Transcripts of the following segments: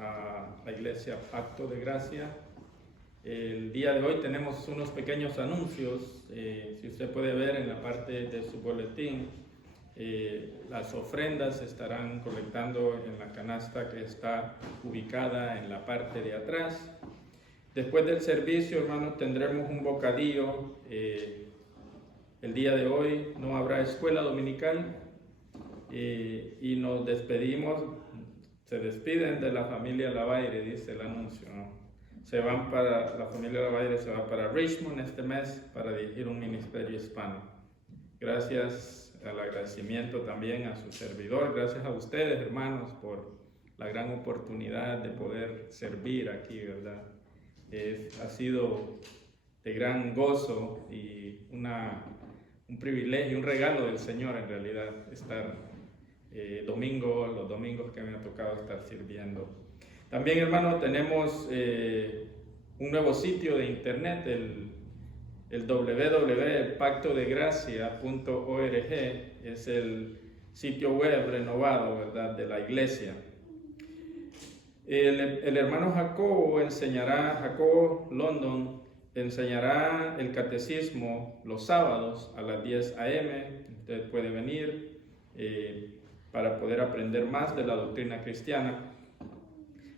a la iglesia Pacto de Gracia. El día de hoy tenemos unos pequeños anuncios. Si usted puede ver en la parte de su boletín, las ofrendas se estarán colectando en la canasta que está ubicada en la parte de atrás. Después del servicio, hermanos, tendremos un bocadillo. El día de hoy no habrá escuela dominical y nos despedimos. Se despiden de la familia Lavaire, dice el anuncio, ¿no? La familia Lavaire se va para Richmond este mes para dirigir un ministerio hispano. Gracias al agradecimiento también a su servidor, gracias a ustedes, hermanos, por la gran oportunidad de poder servir aquí, ¿verdad? Ha sido de gran gozo y un privilegio, un regalo del Señor en realidad, estar los domingos que me ha tocado estar sirviendo. También, hermanos, tenemos un nuevo sitio de internet, el www.pactodegracia.org, es el sitio web renovado, ¿verdad?, de la iglesia. El hermano Jacobo London enseñará el catecismo los sábados a las 10 a.m. Usted puede venir para poder aprender más de la doctrina cristiana.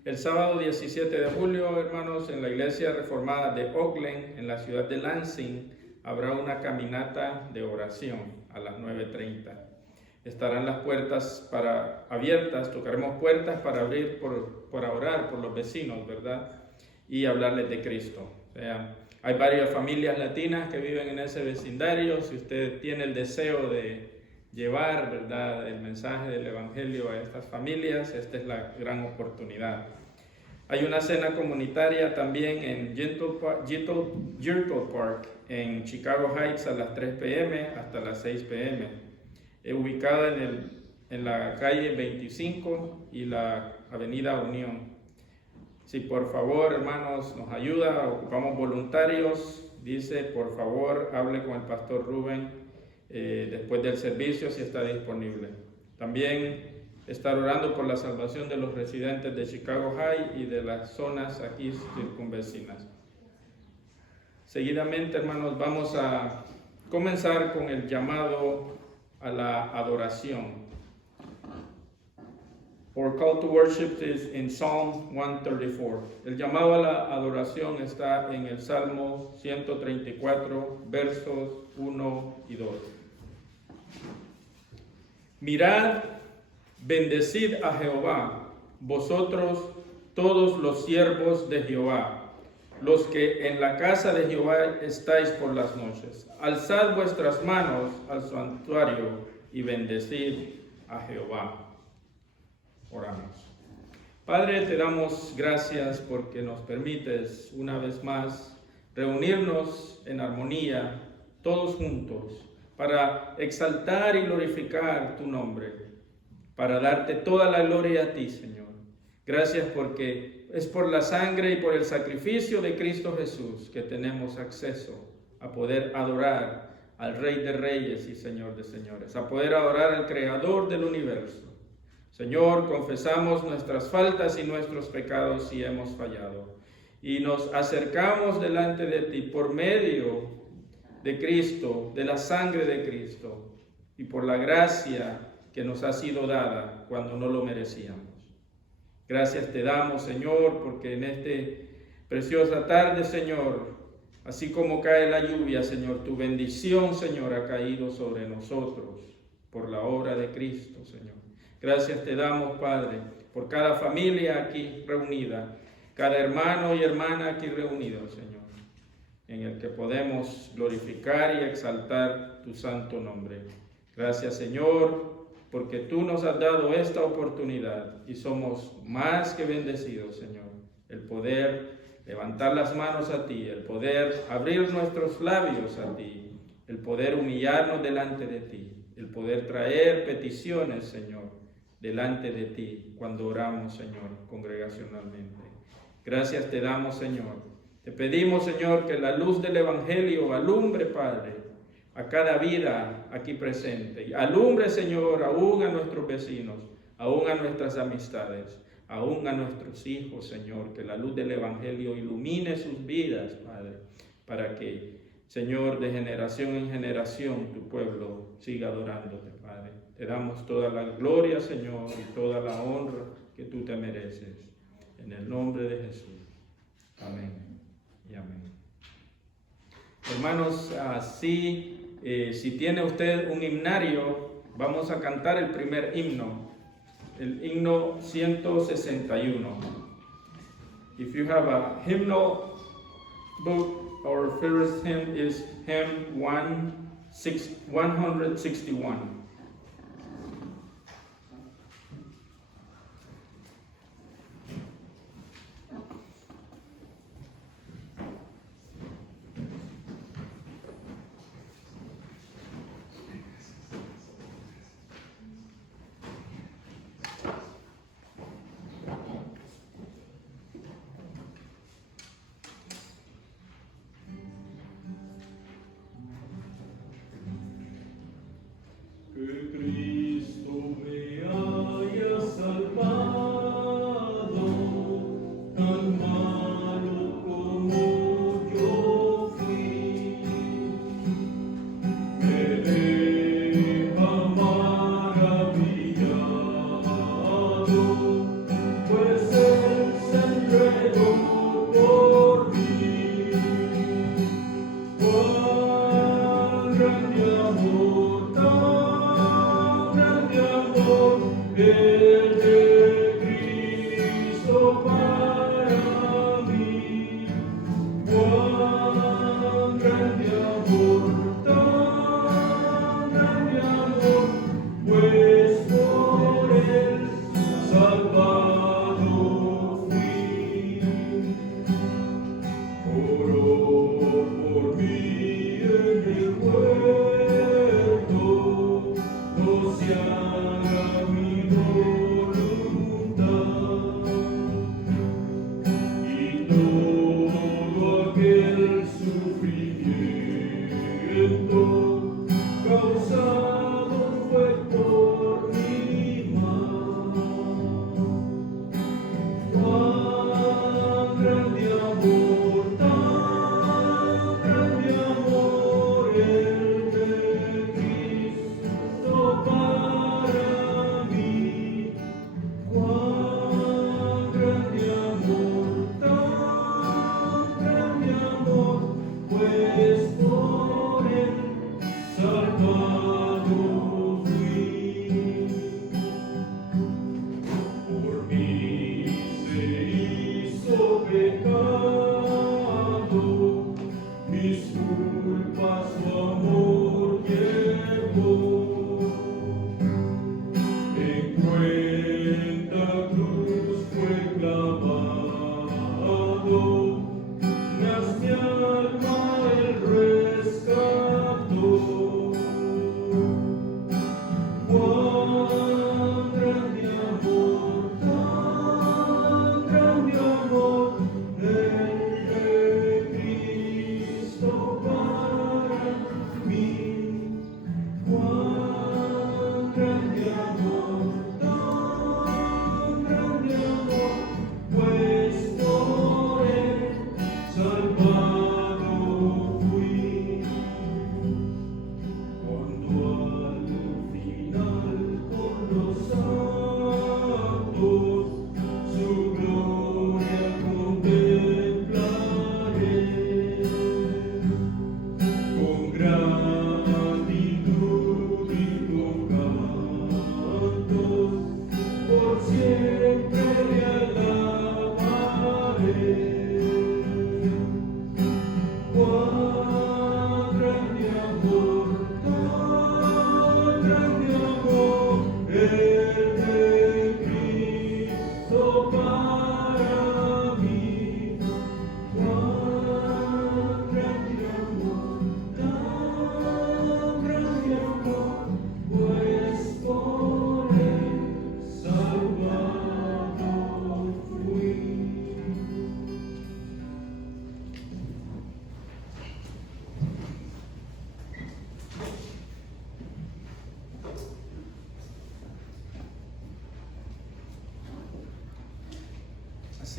El sábado 17 de julio, hermanos, en la iglesia reformada de Oakland, en la ciudad de Lansing, habrá una caminata de oración a las 9:30. Estarán las puertas abiertas, tocaremos puertas para abrir, para orar por los vecinos, ¿verdad? Y hablarles de Cristo. O sea, hay varias familias latinas que viven en ese vecindario. Si usted tiene el deseo de llevar, ¿verdad?, el mensaje del Evangelio a estas familias, esta es la gran oportunidad. Hay una cena comunitaria también en Giltol Park, en Chicago Heights, a las 3 p.m. hasta las 6 p.m., ubicada en la calle 25 y la avenida Unión. Si por favor, hermanos, nos ayuda, ocupamos voluntarios, dice, por favor, hable con el pastor Rubén después del servicio si está disponible. También estar orando por la salvación de los residentes de Chicago High y de las zonas aquí circunvecinas. Seguidamente, hermanos, vamos a comenzar con el llamado a la adoración. Our call to worship is in Psalm 134. El llamado a la adoración está en el Salmo 134, versos 1 y 2. Mirad, bendecid a Jehová, vosotros todos los siervos de Jehová, los que en la casa de Jehová estáis por las noches. Alzad vuestras manos al santuario y bendecid a Jehová. Oramos. Padre, te damos gracias porque nos permites una vez más reunirnos en armonía, todos juntos, para exaltar y glorificar tu nombre, para darte toda la gloria a ti, Señor. Gracias porque es por la sangre y por el sacrificio de Cristo Jesús que tenemos acceso a poder adorar al Rey de Reyes y Señor de Señores, a poder adorar al Creador del universo. Señor, confesamos nuestras faltas y nuestros pecados si hemos fallado, y nos acercamos delante de ti por medio de Cristo, de la sangre de Cristo, y por la gracia que nos ha sido dada cuando no lo merecíamos. Gracias te damos, Señor, porque en esta preciosa tarde, Señor, así como cae la lluvia, Señor, tu bendición, Señor, ha caído sobre nosotros por la obra de Cristo, Señor. Gracias te damos, Padre, por cada familia aquí reunida, cada hermano y hermana aquí reunido, Señor, en el que podemos glorificar y exaltar tu santo nombre. Gracias, Señor, porque tú nos has dado esta oportunidad y somos más que bendecidos, Señor. El poder levantar las manos a ti, el poder abrir nuestros labios a ti, el poder humillarnos delante de ti, el poder traer peticiones, Señor, delante de ti cuando oramos, Señor, congregacionalmente. Gracias te damos, Señor. Te pedimos, Señor, que la luz del Evangelio alumbre, Padre, a cada vida aquí presente. Y alumbre, Señor, aún a nuestros vecinos, aún a nuestras amistades. aún a nuestros hijos, Señor, que la luz del Evangelio ilumine sus vidas, Padre, para que, Señor, de generación en generación tu pueblo siga adorándote, Padre. Te damos toda la gloria, Señor, y toda la honra que tú te mereces. En el nombre de Jesús. Amén y amén. Hermanos, así, si tiene usted un himnario, vamos a cantar el primer himno, el himno 161. If you have a hymnal book, our first hymn is hymn 161.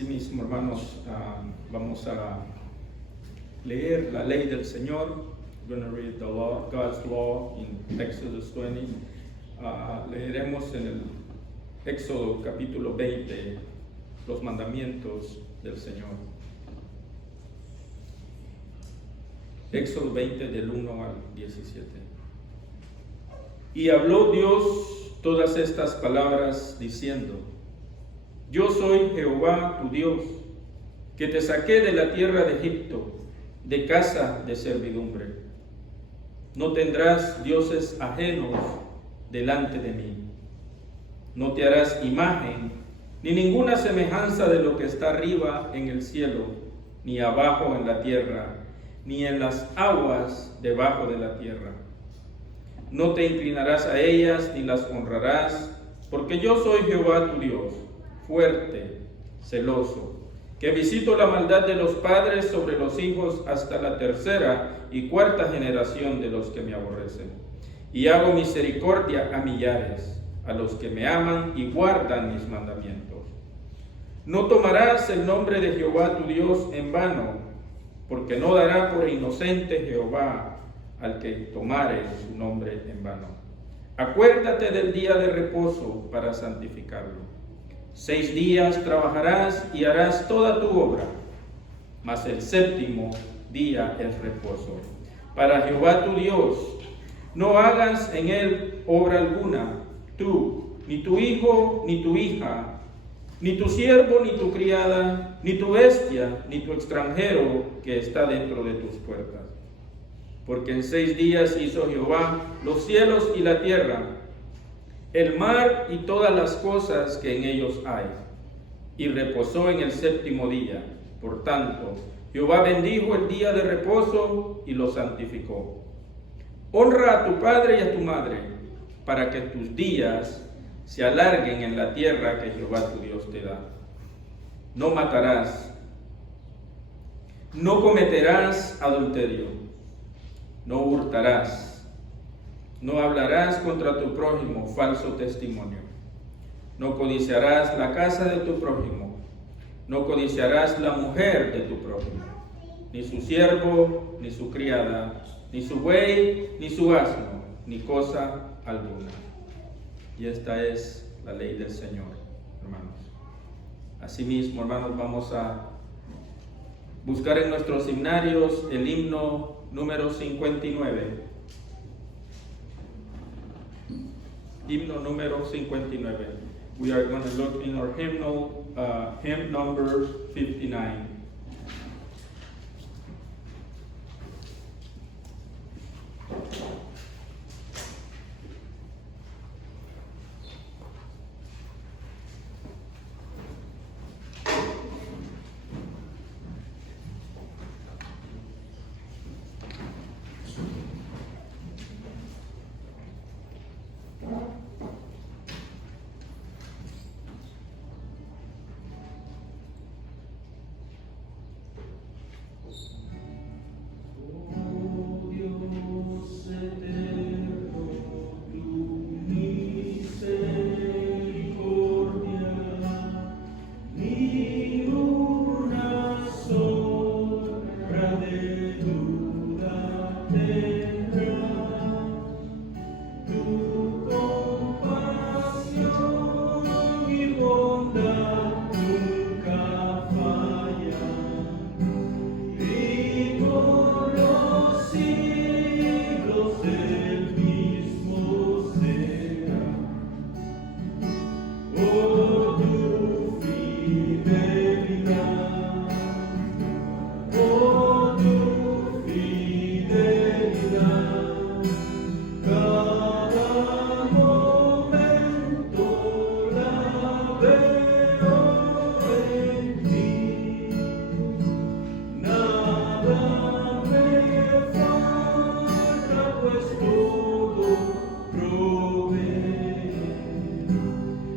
Asimismo, hermanos, vamos a leer la ley del Señor. We're going to read the law, God's law in Exodus 20. Leeremos en el Éxodo capítulo 20 los mandamientos del Señor. Éxodo 20 del 1 al 17. Y habló Dios todas estas palabras diciendo: Yo soy Jehová tu Dios, que te saqué de la tierra de Egipto, de casa de servidumbre. No tendrás dioses ajenos delante de mí. No te harás imagen, ni ninguna semejanza de lo que está arriba en el cielo, ni abajo en la tierra, ni en las aguas debajo de la tierra. No te inclinarás a ellas, ni las honrarás, porque yo soy Jehová tu Dios, fuerte, celoso, que visito la maldad de los padres sobre los hijos hasta la tercera y cuarta generación de los que me aborrecen. Y hago misericordia a millares, a los que me aman y guardan mis mandamientos. No tomarás el nombre de Jehová tu Dios en vano, porque no dará por inocente Jehová al que tomare su nombre en vano. Acuérdate del día de reposo para santificarlo. 6 días trabajarás y harás toda tu obra, mas el séptimo día es reposo para Jehová tu Dios. No hagas en él obra alguna, tú, ni tu hijo, ni tu hija, ni tu siervo, ni tu criada, ni tu bestia, ni tu extranjero que está dentro de tus puertas. Porque en 6 días hizo Jehová los cielos y la tierra, el mar y todas las cosas que en ellos hay, y reposó en el séptimo día. Por tanto, Jehová bendijo el día de reposo y lo santificó. Honra a tu padre y a tu madre, para que tus días se alarguen en la tierra que Jehová tu Dios te da. No matarás, no cometerás adulterio, no hurtarás, no hablarás contra tu prójimo falso testimonio, no codiciarás la casa de tu prójimo, no codiciarás la mujer de tu prójimo, ni su siervo, ni su criada, ni su buey, ni su asno, ni cosa alguna. Y esta es la ley del Señor, hermanos. Asimismo, hermanos, vamos a buscar en nuestros himnarios el himno número 59. Himno número 59. We are going to look in our hymnal, hymn number 59.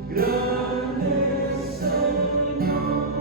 Grande Señor.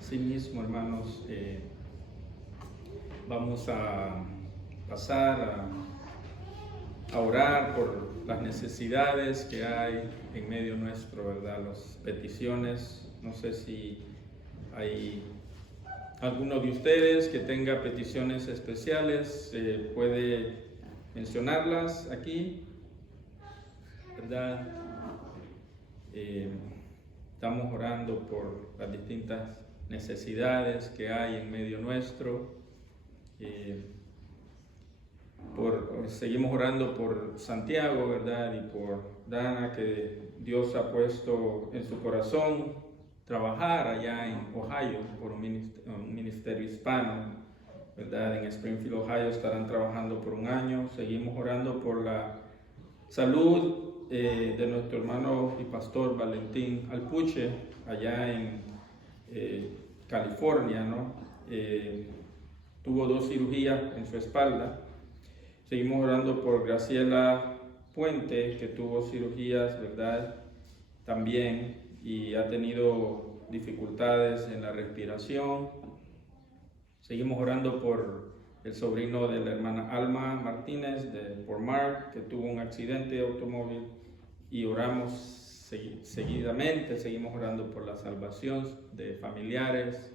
Asimismo, hermanos, vamos a pasar a orar por las necesidades que hay en medio nuestro, ¿verdad? Las peticiones. No sé si hay alguno de ustedes que tenga peticiones especiales, puede mencionarlas aquí, ¿verdad? Estamos orando por las distintas necesidades que hay en medio nuestro. Seguimos orando por Santiago, ¿verdad? Y por Dana, que Dios ha puesto en su corazón trabajar allá en Ohio por un ministerio hispano, ¿verdad? En Springfield, Ohio estarán trabajando por un año. Seguimos orando por la salud de nuestro hermano y pastor Valentín Alpuche allá en California, ¿no? Tuvo 2 cirugías en su espalda. Seguimos orando por Graciela Puente, que tuvo cirugías, ¿verdad? También, y ha tenido dificultades en la respiración. Seguimos orando por el sobrino de la hermana Alma Martínez de Fort Mark, que tuvo un accidente de automóvil, y oramos seguidamente, seguimos orando por la salvación de familiares,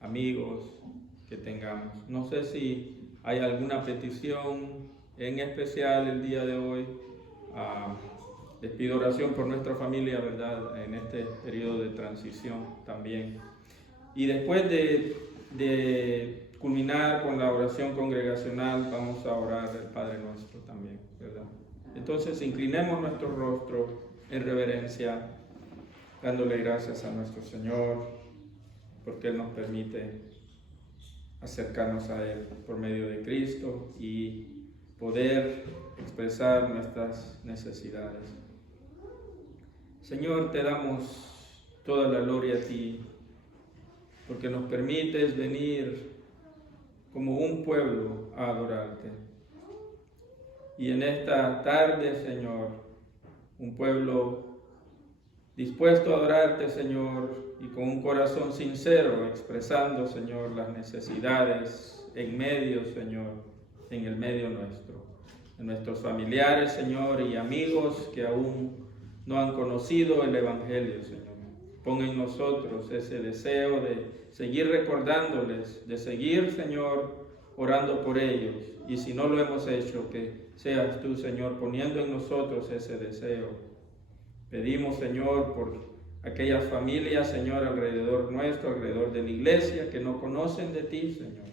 amigos que tengamos. No sé si hay alguna petición en especial el día de hoy. Les pido oración por nuestra familia, ¿verdad? En este periodo de transición también. Y después de culminar con la oración congregacional, vamos a orar el Padre Nuestro también, ¿verdad? Entonces, inclinemos nuestro rostro en reverencia, dándole gracias a nuestro Señor, porque Él nos permite acercarnos a Él por medio de Cristo y poder expresar nuestras necesidades. Señor, te damos toda la gloria a ti, porque nos permites venir como un pueblo a adorarte. Y en esta tarde, Señor, un pueblo dispuesto a adorarte, Señor, y con un corazón sincero, expresando, Señor, las necesidades en medio, Señor, en el medio nuestro. De nuestros familiares, Señor, y amigos que aún no han conocido el Evangelio, Señor. Pon en nosotros ese deseo de seguir recordándoles, de seguir, Señor, orando por ellos. Y si no lo hemos hecho, que seas tú, Señor, poniendo en nosotros ese deseo. Pedimos, Señor, por aquellas familias, Señor, alrededor nuestro, alrededor de la iglesia, que no conocen de ti, Señor,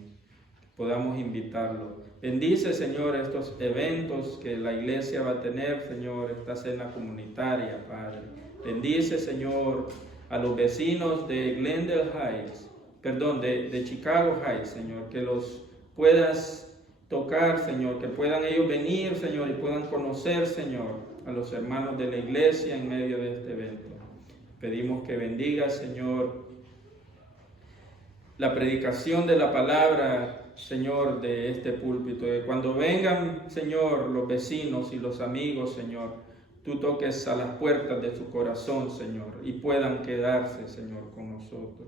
que podamos invitarlos. Bendice, Señor, estos eventos que la iglesia va a tener, Señor, esta cena comunitaria, Padre. Bendice, Señor, a los vecinos de Glendale Heights, de Chicago Heights, Señor, que los puedas tocar, Señor, que puedan ellos venir, Señor, y puedan conocer, Señor, a los hermanos de la iglesia en medio de este evento. Pedimos que bendiga, Señor, la predicación de la palabra, Señor, de este púlpito. Que cuando vengan, Señor, los vecinos y los amigos, Señor, tú toques a las puertas de su corazón, Señor, y puedan quedarse, Señor, con nosotros.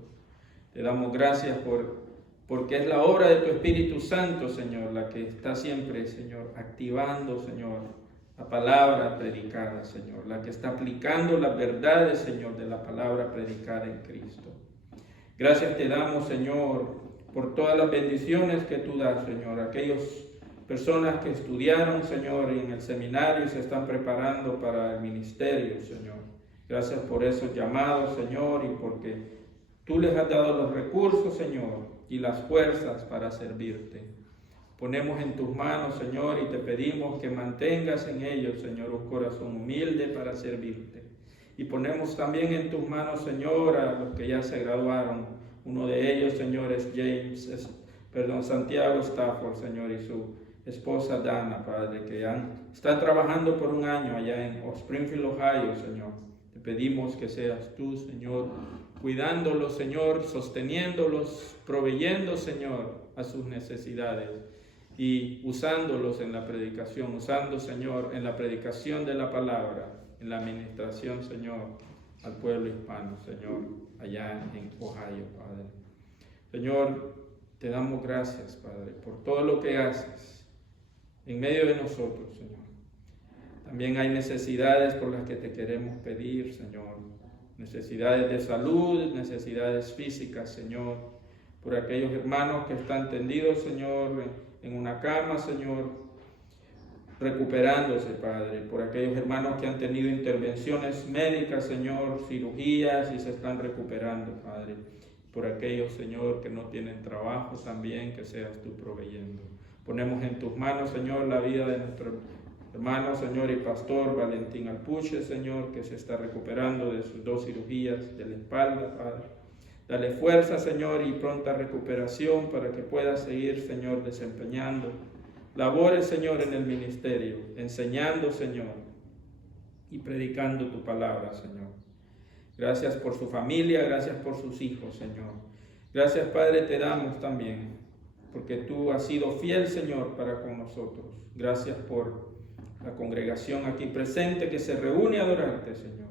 Te damos gracias porque es la obra de tu Espíritu Santo, Señor, la que está siempre, Señor, activando, Señor, la palabra predicada, Señor, la que está aplicando las verdades, Señor, de la palabra predicada en Cristo. Gracias te damos, Señor, por todas las bendiciones que tú das, Señor, aquellas personas que estudiaron, Señor, en el seminario y se están preparando para el ministerio, Señor. Gracias por esos llamados, Señor, y porque tú les has dado los recursos, Señor, y las fuerzas para servirte. Ponemos en tus manos, Señor, y te pedimos que mantengas en ellos, Señor, un corazón humilde para servirte. Y ponemos también en tus manos, Señor, a los que ya se graduaron. Uno de ellos, Señor, es Santiago Stafford, Señor, y su esposa Dana, Padre, que están trabajando por un año allá en Springfield, Ohio, Señor. Te pedimos que seas tú, Señor, cuidándolos, Señor, sosteniéndolos, proveyendo, Señor, a sus necesidades y usándolos en la predicación, usando, Señor, en la predicación de la palabra, en la administración, Señor, al pueblo hispano, Señor, allá en Ohio, Padre. Señor, te damos gracias, Padre, por todo lo que haces en medio de nosotros, Señor. También hay necesidades por las que te queremos pedir, Señor. Necesidades de salud, necesidades físicas, Señor, por aquellos hermanos que están tendidos, Señor, en una cama, Señor, recuperándose, Padre, por aquellos hermanos que han tenido intervenciones médicas, Señor, cirugías y se están recuperando, Padre, por aquellos, Señor, que no tienen trabajo también, que seas tú proveyendo. Ponemos en tus manos, Señor, la vida de nuestro hermano, Señor, y pastor Valentín Alpuche, Señor, que se está recuperando de sus 2 cirugías de la espalda, Padre. Dale fuerza, Señor, y pronta recuperación para que pueda seguir, Señor, desempeñando labores, Señor, en el ministerio, enseñando, Señor, y predicando tu palabra, Señor. Gracias por su familia, gracias por sus hijos, Señor. Gracias, Padre, te damos también, porque tú has sido fiel, Señor, para con nosotros. Gracias por la congregación aquí presente que se reúne a adorarte, Señor.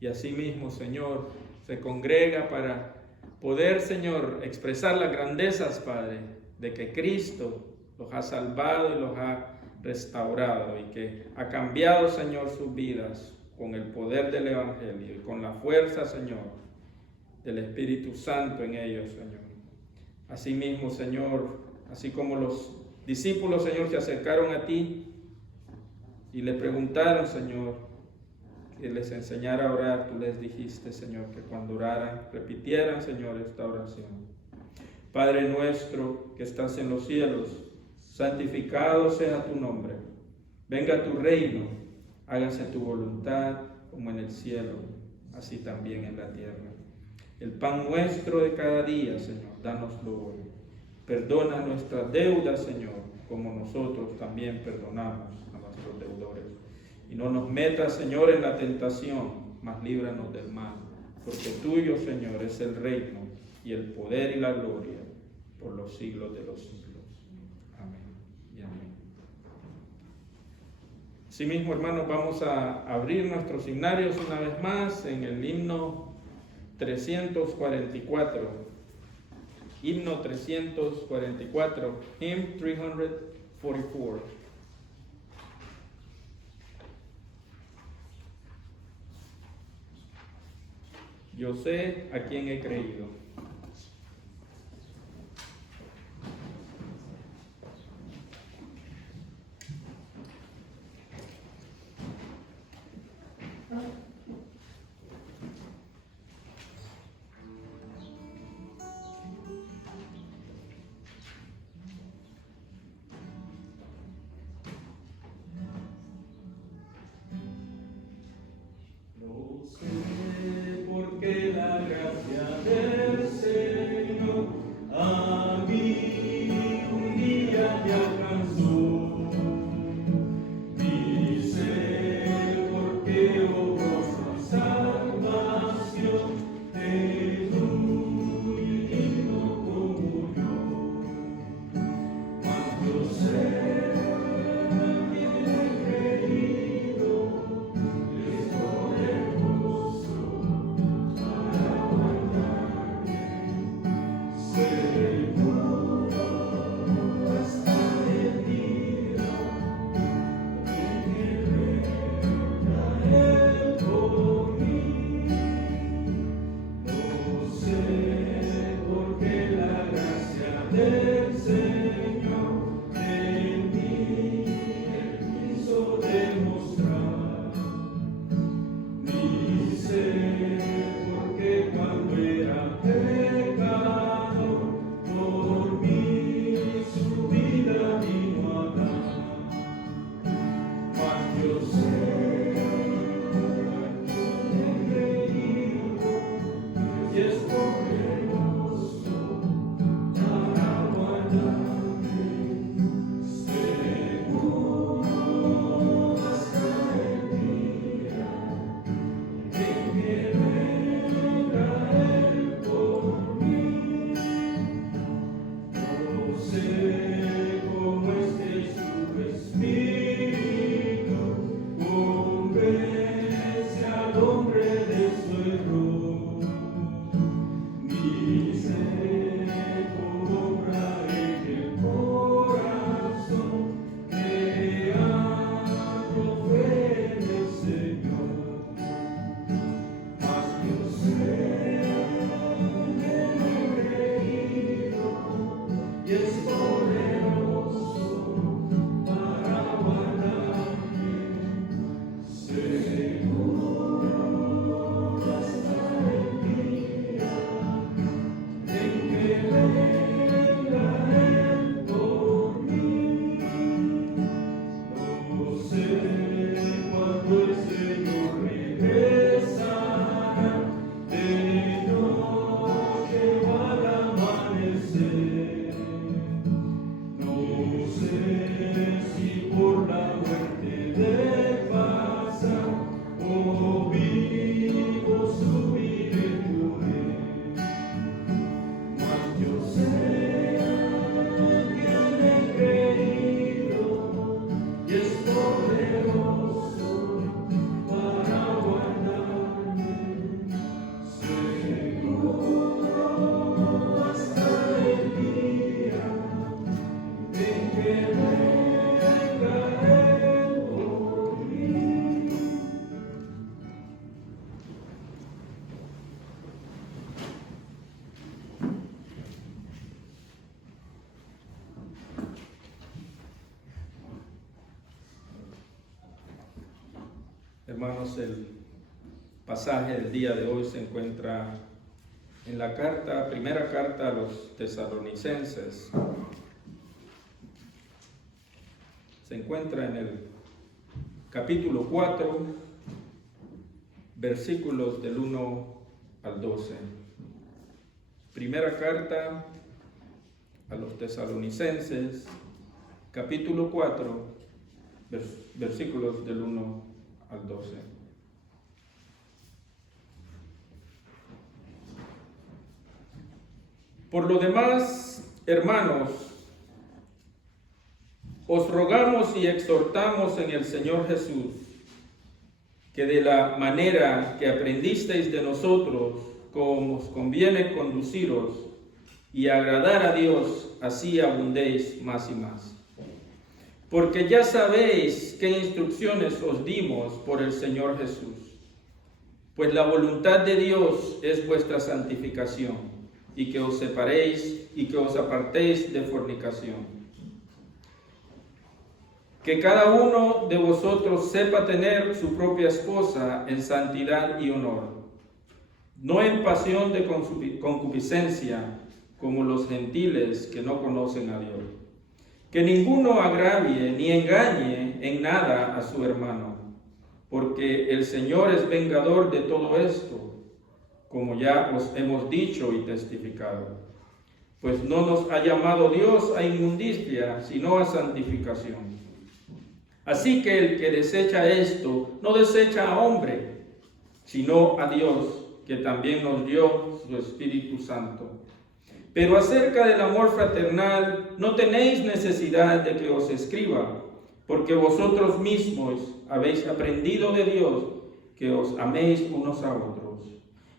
Y asimismo, Señor, se congrega para poder, Señor, expresar las grandezas, Padre, de que Cristo los ha salvado y los ha restaurado y que ha cambiado, Señor, sus vidas con el poder del Evangelio y con la fuerza, Señor, del Espíritu Santo en ellos, Señor. Asimismo, Señor, así como los discípulos, Señor, se acercaron a ti y le preguntaron, Señor, que les enseñara a orar, tú les dijiste, Señor, que cuando oraran, repitieran, Señor, esta oración. Padre nuestro que estás en los cielos, santificado sea tu nombre. Venga tu reino, hágase tu voluntad como en el cielo, así también en la tierra. El pan nuestro de cada día, Señor, dánoslo hoy. Perdona nuestras deudas, Señor, como nosotros también perdonamos a nuestros deudores. Y no nos metas, Señor, en la tentación, mas líbranos del mal. Porque tuyo, Señor, es el reino y el poder y la gloria por los siglos de los siglos. Amén y amén. Asimismo, hermanos, vamos a abrir nuestros himnarios una vez más en el himno 344. Himno 344, hymn 344. 44. Yo sé a quién he creído. No sé por qué la gracia del Señor a mí un día me alcanzó. Ni sé por qué obró su salvación en un niño como yo. Mas yo sé quién he creído. Hermanos, el pasaje del día de hoy se encuentra en la primera carta a los tesalonicenses. Se encuentra en el capítulo 4, versículos del 1 al 12. Primera carta a los tesalonicenses, capítulo 4, versículos del 1 al 12. Por lo demás, hermanos, os rogamos y exhortamos en el Señor Jesús, que de la manera que aprendisteis de nosotros, como os conviene conduciros y agradar a Dios, así abundéis más y más. porque ya sabéis qué instrucciones os dimos por el Señor Jesús. Pues la voluntad de Dios es vuestra santificación, y que os separéis y que os apartéis de fornicación. Que cada uno de vosotros sepa tener su propia esposa en santidad y honor, no en pasión de concupiscencia, como los gentiles que no conocen a Dios. Que ninguno agravie ni engañe en nada a su hermano, porque el Señor es vengador de todo esto, como ya os hemos dicho y testificado. Pues no nos ha llamado Dios a inmundicia, sino a santificación. Así que el que desecha esto, no desecha a hombre, sino a Dios, que también nos dio su Espíritu Santo. Pero acerca del amor fraternal, no tenéis necesidad de que os escriba, porque vosotros mismos habéis aprendido de Dios que os améis unos a otros.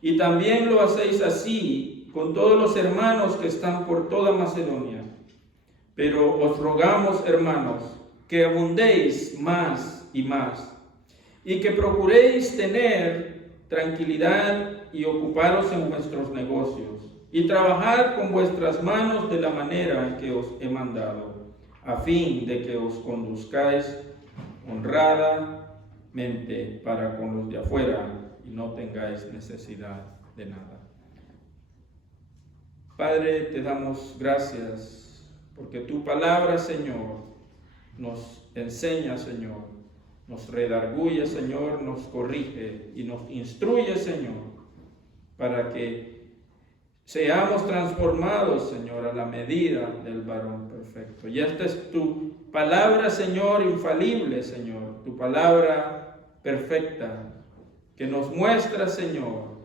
Y también lo hacéis así con todos los hermanos que están por toda Macedonia. Pero os rogamos, hermanos, que abundéis más y más, y que procuréis tener tranquilidad y ocuparos en vuestros negocios, y trabajar con vuestras manos de la manera que os he mandado, a fin de que os conduzcáis honradamente para con los de afuera y no tengáis necesidad de nada. Padre, te damos gracias porque tu palabra, Señor, nos enseña, Señor, nos redarguye, Señor, nos corrige y nos instruye, Señor, para que seamos transformados, Señor, a la medida del varón perfecto. Y esta es tu palabra, Señor, infalible, Señor, tu palabra perfecta, que nos muestra, Señor,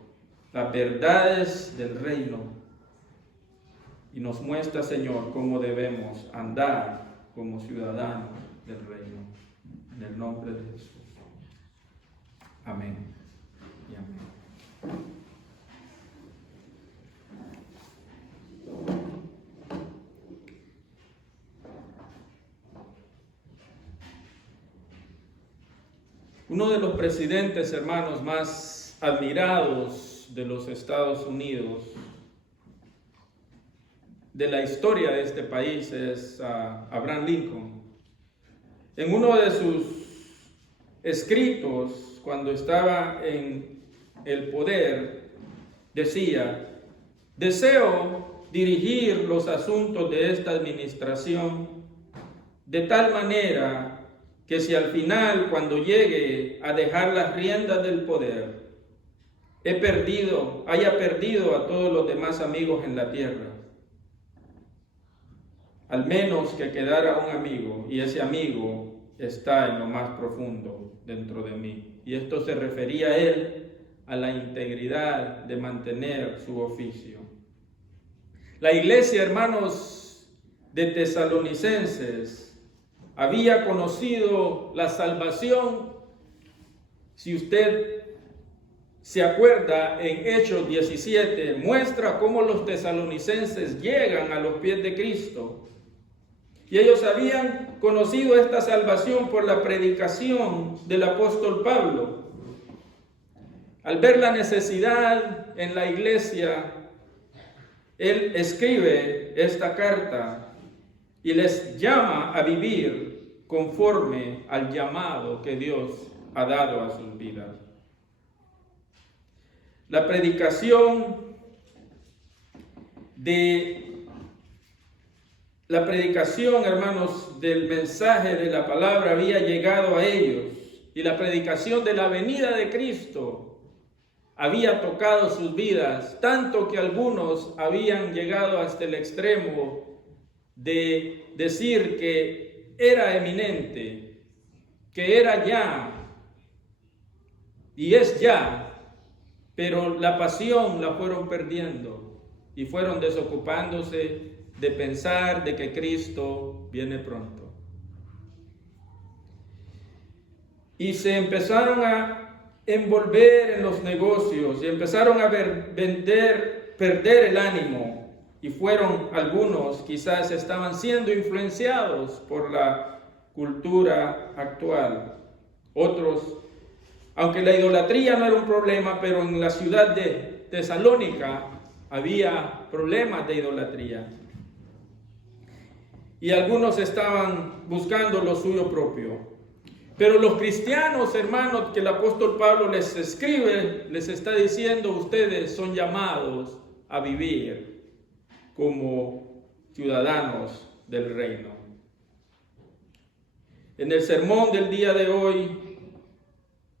las verdades del reino y nos muestra, Señor, cómo debemos andar como ciudadanos del reino. En el nombre de Jesús. Amén y amén. Uno de los presidentes, hermanos, más admirados de los Estados Unidos, de la historia de este país, es Abraham Lincoln. En uno de sus escritos, cuando estaba en el poder, decía: deseo dirigir los asuntos de esta administración de tal manera que si al final, cuando llegue a dejar las riendas del poder, haya perdido a todos los demás amigos en la tierra, al menos que quedara un amigo, y ese amigo está en lo más profundo dentro de mí. Y esto se refería a él, a la integridad de mantener su oficio. La iglesia, hermanos, de Tesalonicenses había conocido la salvación. Si usted se acuerda, en Hechos 17 muestra cómo los tesalonicenses llegan a los pies de Cristo. Y ellos habían conocido esta salvación por la predicación del apóstol Pablo. Al ver la necesidad en la iglesia, él escribe esta carta y les llama a vivir conforme al llamado que Dios ha dado a sus vidas. La predicación, hermanos, del mensaje de la palabra había llegado a ellos, y la predicación de la venida de Cristo había tocado sus vidas, tanto que algunos habían llegado hasta el extremo de decir que era eminente, que era ya, y es ya, pero la pasión la fueron perdiendo y fueron desocupándose de pensar de que Cristo viene pronto. Y se empezaron a envolver en los negocios y empezaron a perder el ánimo, y fueron algunos, quizás estaban siendo influenciados por la cultura actual. Otros, aunque la idolatría no era un problema, pero en la ciudad de Tesalónica había problemas de idolatría. Y algunos estaban buscando lo suyo propio. Pero los cristianos, hermanos, que el apóstol Pablo les escribe, les está diciendo, ustedes son llamados a vivir como ciudadanos del reino. En el sermón del día de hoy,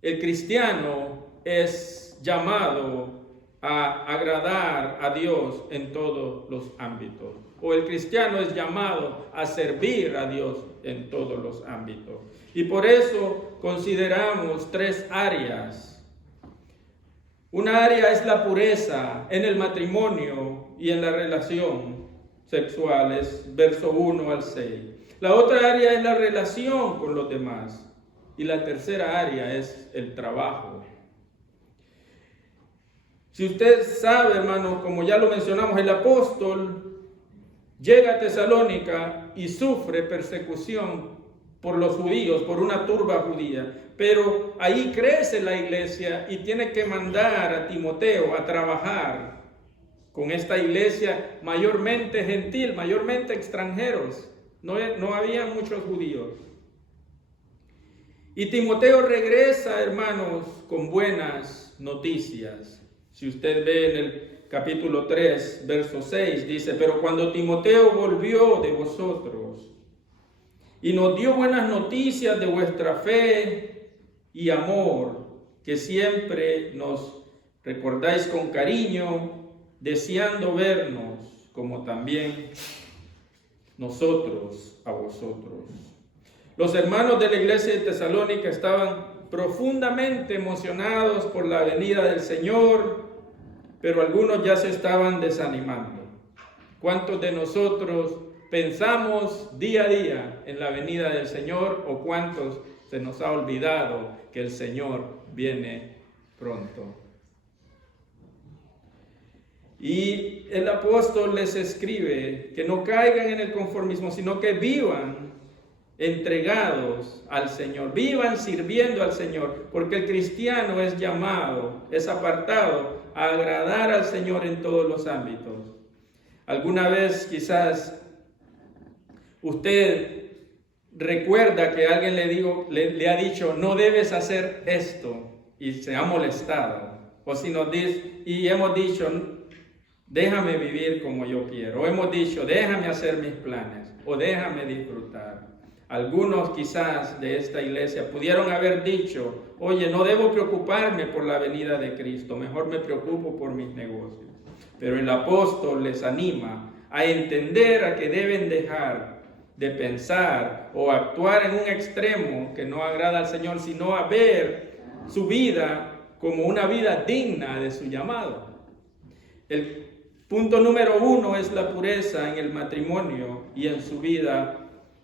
el cristiano es llamado a agradar a Dios en todos los ámbitos. O el cristiano es llamado a servir a Dios en todos los ámbitos. Y por eso consideramos 3 áreas. Una área es la pureza en el matrimonio y en la relación sexual, es verso 1 al 6. La otra área es la relación con los demás. Y la tercera área es el trabajo. Si usted sabe, hermano, como ya lo mencionamos, el apóstol llega a Tesalónica y sufre persecución por los judíos, por una turba judía. Pero ahí crece la iglesia y tiene que mandar a Timoteo a trabajar con esta iglesia mayormente gentil, mayormente extranjeros. No había muchos judíos. Y Timoteo regresa, hermanos, con buenas noticias. Si usted ve en el capítulo 3, verso 6, dice, pero cuando Timoteo volvió de vosotros y nos dio buenas noticias de vuestra fe y amor, que siempre nos recordáis con cariño, deseando vernos, como también nosotros a vosotros. Los hermanos de la iglesia de Tesalónica estaban profundamente emocionados por la venida del Señor, pero algunos ya se estaban desanimando. ¿Cuántos de nosotros pensamos día a día en la venida del Señor o cuántos se nos ha olvidado que el Señor viene pronto? Y el apóstol les escribe que no caigan en el conformismo, sino que vivan entregados al Señor, vivan sirviendo al Señor, porque el cristiano es llamado, es apartado a agradar al Señor en todos los ámbitos. Alguna vez quizás usted recuerda que alguien le ha dicho, no debes hacer esto, y se ha molestado, o si nos dice, y hemos dicho, déjame vivir como yo quiero, o hemos dicho, déjame hacer mis planes, o déjame disfrutar. Algunos quizás de esta iglesia pudieron haber dicho, oye, no debo preocuparme por la venida de Cristo, mejor me preocupo por mis negocios. Pero el apóstol les anima a entender a que deben dejar de pensar o actuar en un extremo que no agrada al Señor, sino a ver su vida como una vida digna de su llamado. El punto número 1 es la pureza en el matrimonio y en su vida,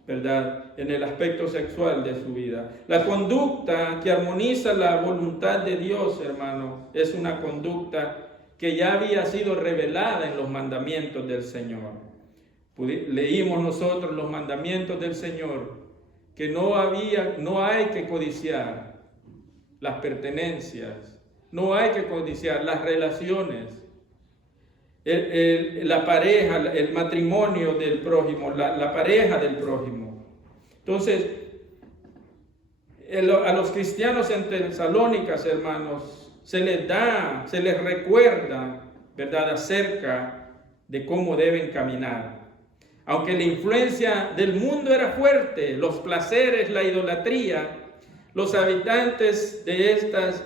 ¿verdad? En el aspecto sexual de su vida. La conducta que armoniza la voluntad de Dios, hermano, es una conducta que ya había sido revelada en los mandamientos del Señor. Leímos nosotros los mandamientos del Señor, que no hay que codiciar las pertenencias, no hay que codiciar las relaciones, la pareja, el matrimonio del prójimo, la pareja del prójimo. Entonces, a los cristianos en Tesalónica, hermanos, se les recuerda, ¿verdad?, acerca de cómo deben caminar. Aunque la influencia del mundo era fuerte, los placeres, la idolatría, los habitantes de estas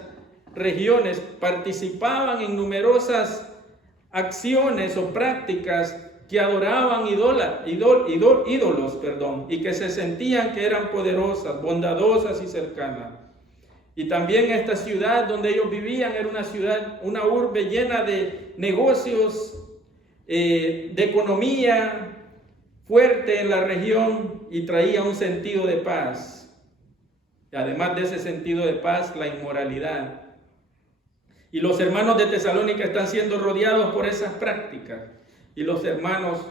regiones participaban en numerosas acciones o prácticas que adoraban ídolos, y que se sentían que eran poderosas, bondadosas y cercanas. Y también esta ciudad donde ellos vivían era una urbe llena de negocios, de economía fuerte en la región, y traía un sentido de paz. Y además de ese sentido de paz, la inmoralidad. Y los hermanos de Tesalónica están siendo rodeados por esas prácticas. Y los hermanos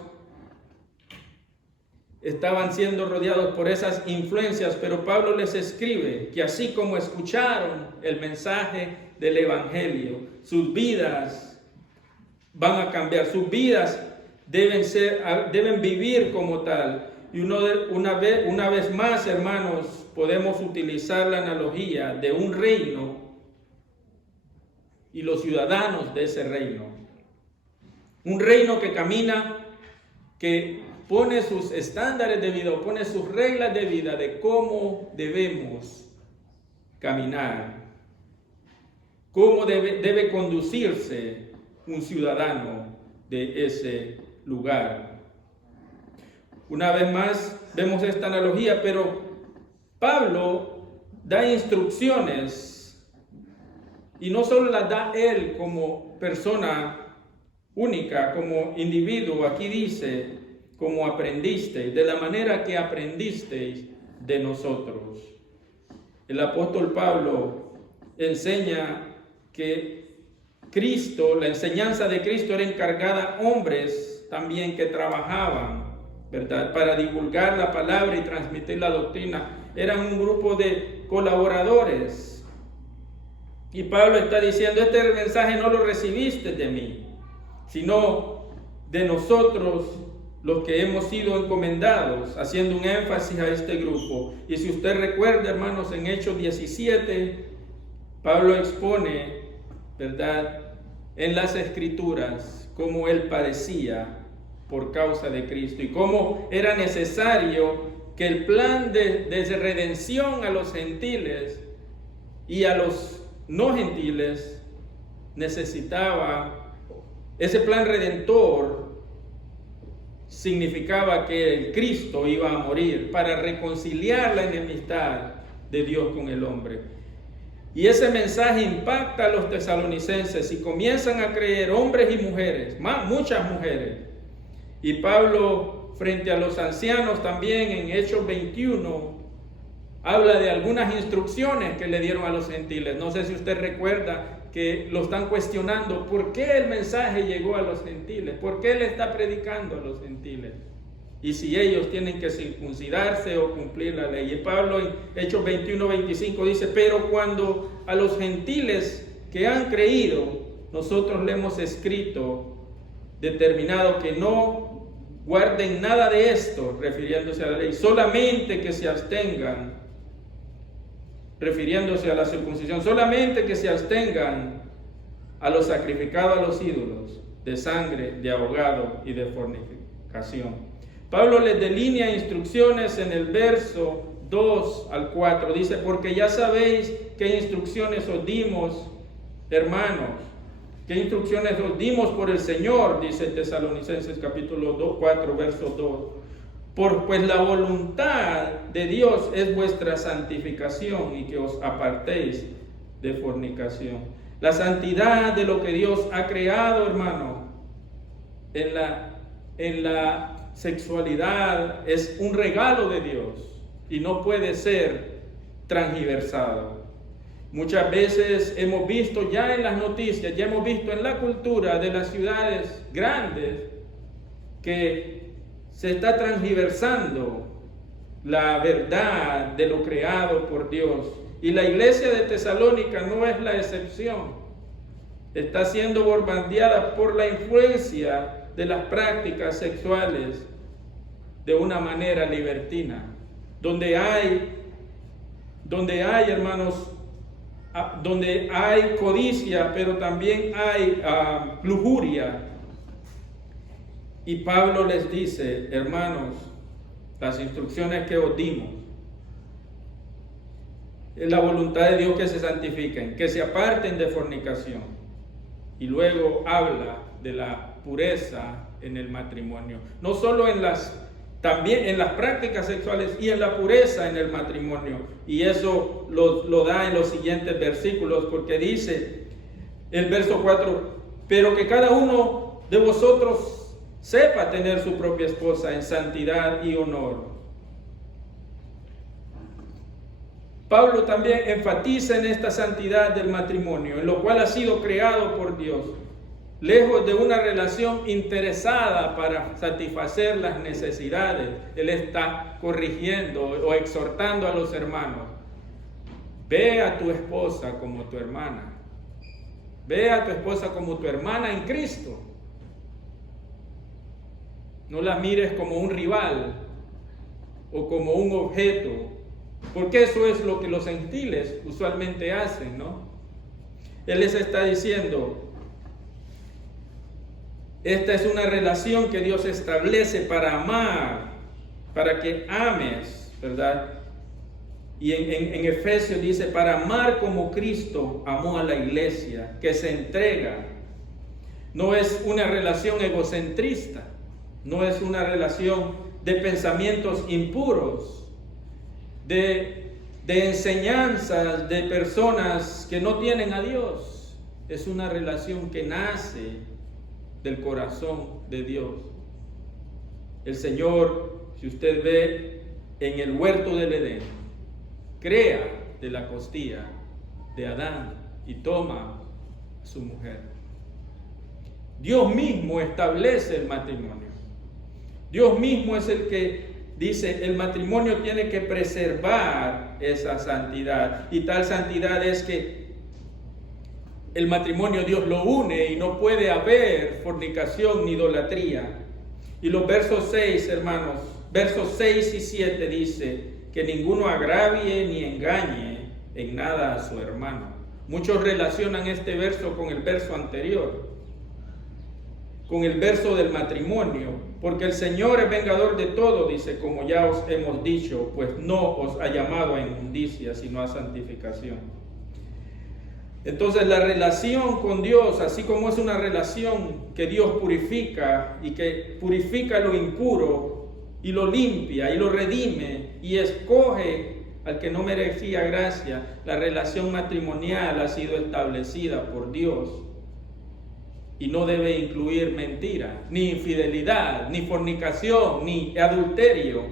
estaban siendo rodeados por esas influencias, pero Pablo les escribe que así como escucharon el mensaje del Evangelio, sus vidas van a cambiar, sus vidas deben vivir como tal. Y una vez más, hermanos, podemos utilizar la analogía de un reino y los ciudadanos de ese reino. Un reino que camina, que pone sus estándares de vida, o pone sus reglas de vida de cómo debemos caminar, cómo debe conducirse un ciudadano de ese lugar. Una vez más vemos esta analogía, pero Pablo da instrucciones, y no solo las da él como persona única, como individuo. Aquí dice, como aprendisteis, de la manera que aprendisteis de nosotros. El apóstol Pablo enseña que Cristo, la enseñanza de Cristo era encargada a hombres también que trabajaban, ¿verdad?, para divulgar la palabra y transmitir la doctrina. Eran un grupo de colaboradores. Y Pablo está diciendo, este mensaje no lo recibiste de mí, sino de nosotros los que hemos sido encomendados, haciendo un énfasis a este grupo. Y si usted recuerda, hermanos, en Hechos 17, Pablo expone, ¿verdad?, en las Escrituras, cómo él padecía por causa de Cristo y cómo era necesario que el plan de redención a los gentiles y a los no gentiles necesitaba, ese plan redentor significaba que el Cristo iba a morir para reconciliar la enemistad de Dios con el hombre. Y ese mensaje impacta a los tesalonicenses y comienzan a creer hombres y mujeres, muchas mujeres. Y Pablo, frente a los ancianos también en Hechos 21, habla de algunas instrucciones que le dieron a los gentiles. No sé si usted recuerda que lo están cuestionando. ¿Por qué el mensaje llegó a los gentiles? ¿Por qué él está predicando a los gentiles? Y si ellos tienen que circuncidarse o cumplir la ley. Y Pablo en Hechos 21-25 dice, pero cuando a los gentiles que han creído, nosotros le hemos escrito, determinado que no guarden nada de esto, refiriéndose a la ley, solamente que se abstengan, refiriéndose a la circuncisión, solamente que se abstengan a lo sacrificado a los ídolos, de sangre, de ahogado y de fornicación. Pablo les delinea instrucciones en el verso 2 al 4. Dice, porque ya sabéis qué instrucciones os dimos, hermanos, qué instrucciones os dimos por el Señor, dice Tesalonicenses capítulo 4, verso 2. Pues la voluntad de Dios es vuestra santificación y que os apartéis de fornicación. La santidad de lo que Dios ha creado, hermano, en la sexualidad es un regalo de Dios y no puede ser transgiversado. Muchas veces hemos visto ya en las noticias, ya hemos visto en la cultura de las ciudades grandes que se está transgiversando la verdad de lo creado por Dios. Y la iglesia de Tesalónica no es la excepción. Está siendo bombardeada por la influencia de las prácticas sexuales de una manera libertina. Donde hay, hermanos, donde hay codicia, pero también hay lujuria. Y Pablo les dice, hermanos, las instrucciones que os dimos, es la voluntad de Dios que se santifiquen, que se aparten de fornicación. Y luego habla de la pureza en el matrimonio. No solo también en las prácticas sexuales y en la pureza en el matrimonio. Y eso lo da en los siguientes versículos, porque dice el verso 4, pero que cada uno de vosotros sepa tener su propia esposa en santidad y honor. Pablo también enfatiza en esta santidad del matrimonio, en lo cual ha sido creado por Dios. lejos de una relación interesada para satisfacer las necesidades, Él está corrigiendo o exhortando a los hermanos. Ve a tu esposa como tu hermana. Ve a tu esposa como tu hermana en Cristo. No la mires como un rival o como un objeto, porque eso es lo que los gentiles usualmente hacen, ¿no? Él les está diciendo, esta es una relación que Dios establece para amar, para que ames, ¿verdad? Y en Efesios dice, para amar como Cristo amó a la iglesia, que se entrega. No es una relación egocentrista, no es una relación de pensamientos impuros, de enseñanzas de personas que no tienen a Dios. Es una relación que nace del corazón de Dios. El Señor, si usted ve en el huerto del Edén, crea de la costilla de Adán y toma a su mujer. Dios mismo establece el matrimonio. Dios mismo es el que dice, el matrimonio tiene que preservar esa santidad. Y tal santidad es que el matrimonio Dios lo une y no puede haber fornicación ni idolatría. Y los versos 6, hermanos, versos 6 y 7 dice que ninguno agravie ni engañe en nada a su hermano. Muchos relacionan este verso con el verso anterior, con el verso del matrimonio, porque el Señor es vengador de todo, dice, como ya os hemos dicho, pues no os ha llamado a inmundicia, sino a santificación. Entonces la relación con Dios, así como es una relación que Dios purifica y que purifica lo impuro y lo limpia y lo redime y escoge al que no merecía gracia, la relación matrimonial ha sido establecida por Dios. Y no debe incluir mentira, ni infidelidad, ni fornicación, ni adulterio.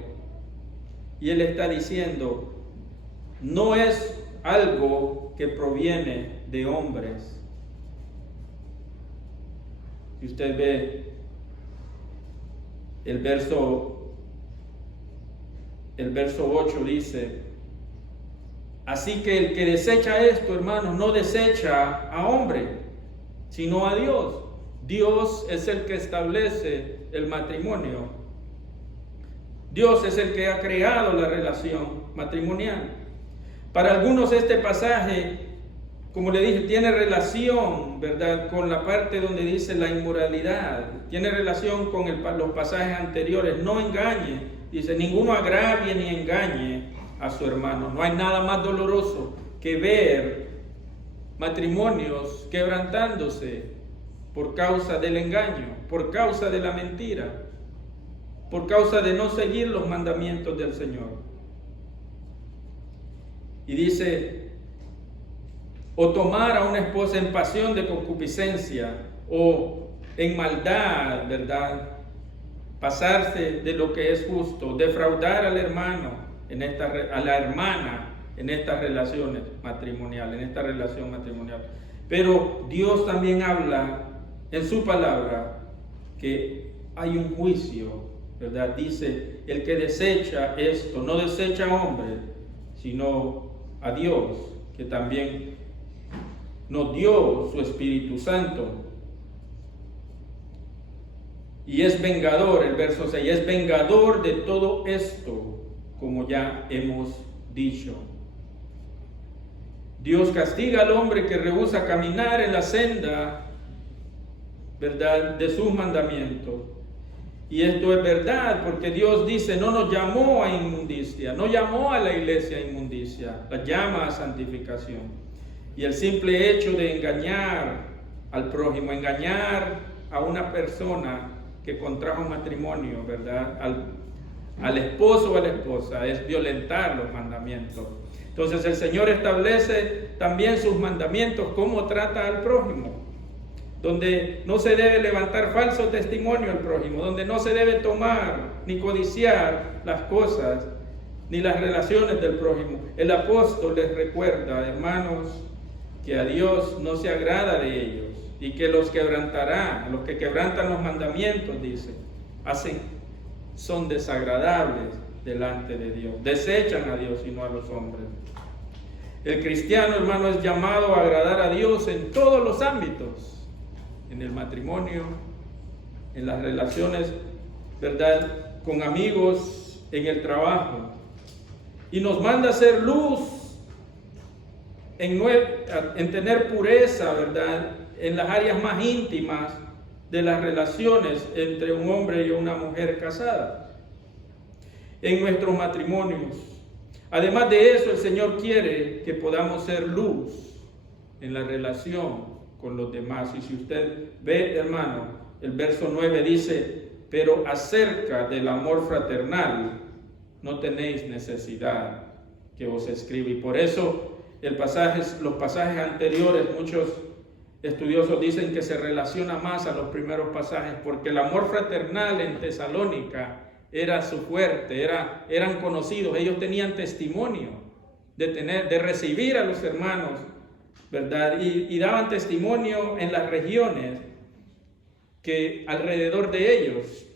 Y Él está diciendo, no es algo que proviene de hombres. Si usted ve el verso 8 dice, así que el que desecha esto, hermanos, no desecha a hombre, sino a Dios. Dios es el que establece el matrimonio. Dios es el que ha creado la relación matrimonial. Para algunos este pasaje, como le dije, tiene relación, ¿verdad?, con la parte donde dice la inmoralidad. Tiene relación con los pasajes anteriores. No engañe. Dice, ninguno agravie ni engañe a su hermano. No hay nada más doloroso que ver matrimonios quebrantándose por causa del engaño, por causa de la mentira, por causa de no seguir los mandamientos del Señor. Y dice, o tomar a una esposa en pasión de concupiscencia o en maldad, ¿verdad? Pasarse de lo que es justo, defraudar al hermano, a la hermana, en estas relaciones matrimoniales, en esta relación matrimonial. Pero Dios también habla en su palabra que hay un juicio, ¿verdad? Dice, el que desecha esto, no desecha a hombre, sino a Dios, que también nos dio su Espíritu Santo. Y es vengador, el verso 6, es vengador de todo esto, como ya hemos dicho. Dios castiga al hombre que rehúsa caminar en la senda, ¿verdad?, de sus mandamientos. Y esto es verdad, porque Dios dice, no nos llamó a inmundicia, no llamó a la iglesia a inmundicia, la llama a santificación. Y el simple hecho de engañar al prójimo, engañar a una persona que contrajo matrimonio, ¿verdad?, al esposo o a la esposa, es violentar los mandamientos. Entonces el Señor establece también sus mandamientos, cómo trata al prójimo, donde no se debe levantar falso testimonio al prójimo, donde no se debe tomar ni codiciar las cosas ni las relaciones del prójimo. El apóstol les recuerda, hermanos, que a Dios no se agrada de ellos, y que los quebrantará, los que quebrantan los mandamientos, dice, son desagradables delante de Dios, desechan a Dios y no a los hombres. El cristiano, hermano, es llamado a agradar a Dios en todos los ámbitos, en el matrimonio, en las relaciones, ¿verdad?, con amigos, en el trabajo. Y nos manda a ser luz, en tener pureza, ¿verdad?, en las áreas más íntimas de las relaciones entre un hombre y una mujer casada, en nuestros matrimonios. Además de eso, el Señor quiere que podamos ser luz en la relación con los demás. Y si usted ve, hermano, el verso 9 dice, pero acerca del amor fraternal no tenéis necesidad que os escriba. Y por eso los pasajes anteriores, muchos estudiosos dicen que se relaciona más a los primeros pasajes, porque el amor fraternal en Tesalónica era su fuerte, eran conocidos, ellos tenían testimonio de recibir a los hermanos, ¿verdad? Y daban testimonio en las regiones que alrededor de ellos.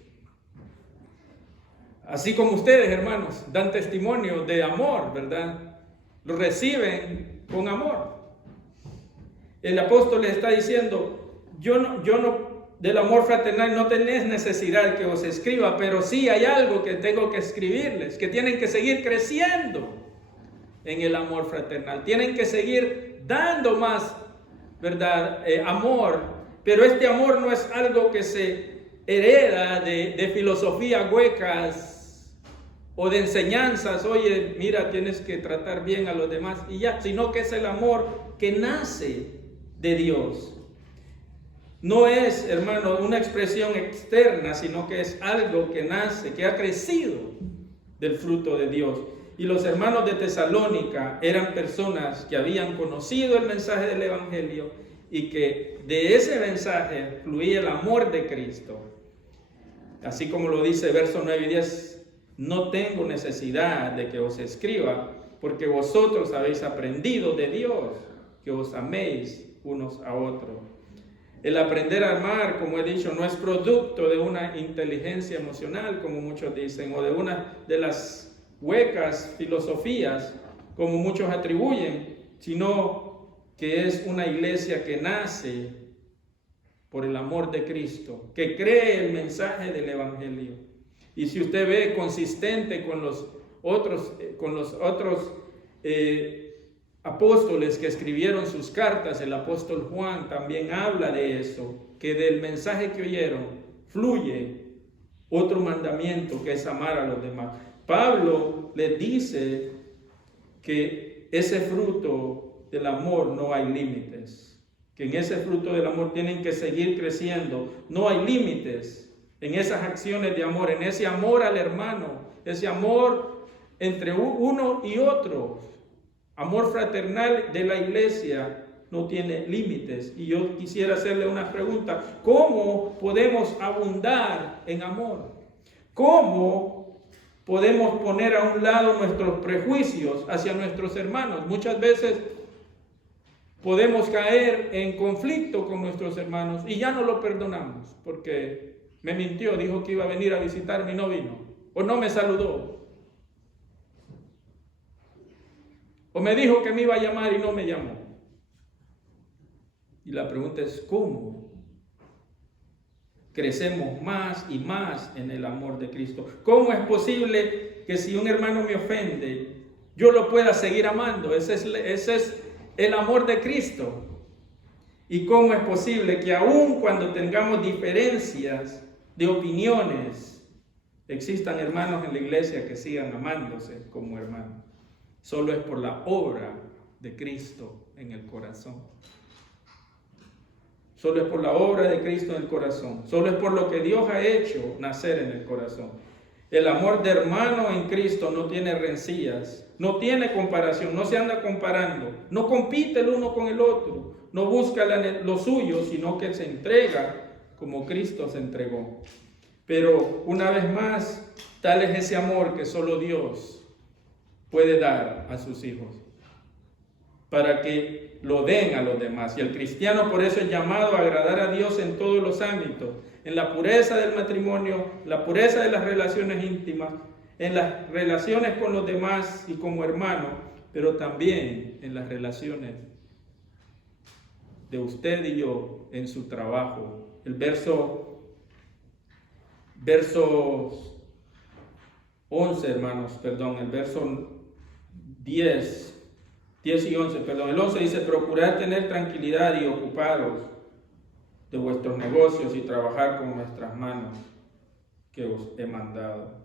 Así como ustedes, hermanos, dan testimonio de amor, ¿verdad? Lo reciben con amor. El apóstol les está diciendo, yo no, del amor fraternal no tenés necesidad que os escriba, pero sí hay algo que tengo que escribirles, que tienen que seguir creciendo en el amor fraternal, tienen que seguir dando más, ¿verdad?, amor, pero este amor no es algo que se hereda de filosofías huecas o de enseñanzas, oye, mira, tienes que tratar bien a los demás y ya, sino que es el amor que nace de Dios. No es, hermano, una expresión externa, sino que es algo que nace, que ha crecido del fruto de Dios. Y los hermanos de Tesalónica eran personas que habían conocido el mensaje del Evangelio y que de ese mensaje fluía el amor de Cristo. Así como lo dice versos 9 y 10, no tengo necesidad de que os escriba, porque vosotros habéis aprendido de Dios, que os améis unos a otros. El aprender a amar, como he dicho, no es producto de una inteligencia emocional, como muchos dicen, o de una de las huecas filosofías, como muchos atribuyen, sino que es una iglesia que nace por el amor de Cristo, que cree el mensaje del Evangelio. Y si usted ve consistente con los otros apóstoles que escribieron sus cartas, el apóstol Juan también habla de eso, que del mensaje que oyeron fluye otro mandamiento, que es amar a los demás. Pablo les dice que ese fruto del amor no hay límites, que en ese fruto del amor tienen que seguir creciendo, no hay límites en esas acciones de amor, en ese amor al hermano, ese amor entre uno y otro. Amor fraternal de la iglesia no tiene límites. Y yo quisiera hacerle una pregunta. ¿Cómo podemos abundar en amor? ¿Cómo podemos poner a un lado nuestros prejuicios hacia nuestros hermanos? Muchas veces podemos caer en conflicto con nuestros hermanos y ya no lo perdonamos porque me mintió, dijo que iba a venir a visitarme y no vino. O no me saludó. O me dijo que me iba a llamar y no me llamó. Y la pregunta es, ¿cómo crecemos más y más en el amor de Cristo? ¿Cómo es posible que si un hermano me ofende, yo lo pueda seguir amando? Ese es el amor de Cristo. ¿Y cómo es posible que aun cuando tengamos diferencias de opiniones, existan hermanos en la iglesia que sigan amándose como hermanos? Solo es por la obra de Cristo en el corazón. Solo es por la obra de Cristo en el corazón. Solo es por lo que Dios ha hecho nacer en el corazón. El amor de hermano en Cristo no tiene rencillas, no tiene comparación, no se anda comparando, no compite el uno con el otro, no busca lo suyo, sino que se entrega como Cristo se entregó. Pero una vez más, tal es ese amor que solo Dios puede dar a sus hijos. para que lo den a los demás. Y el cristiano por eso es llamado a agradar a Dios en todos los ámbitos, en la pureza del matrimonio, la pureza de las relaciones íntimas, en las relaciones con los demás y como hermanos, pero también en las relaciones de usted y yo en su trabajo. El versos 11, hermanos, perdón, el verso 10 y 11, perdón, el 11 dice: procurad tener tranquilidad y ocuparos de vuestros negocios y trabajar con nuestras manos que os he mandado.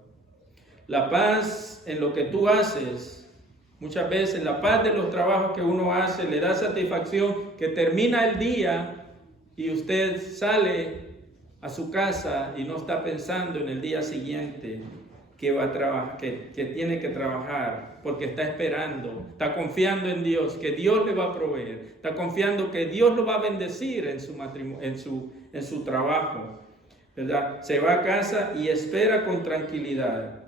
La paz en lo que tú haces, muchas veces la paz de los trabajos que uno hace le da satisfacción, que termina el día y usted sale a su casa y no está pensando en el día siguiente que va a trabajar, que tiene que trabajar, porque está esperando, está confiando en Dios, que Dios le va a proveer, está confiando que Dios lo va a bendecir en su matrimonio, en su trabajo, ¿verdad? Se va a casa y espera con tranquilidad.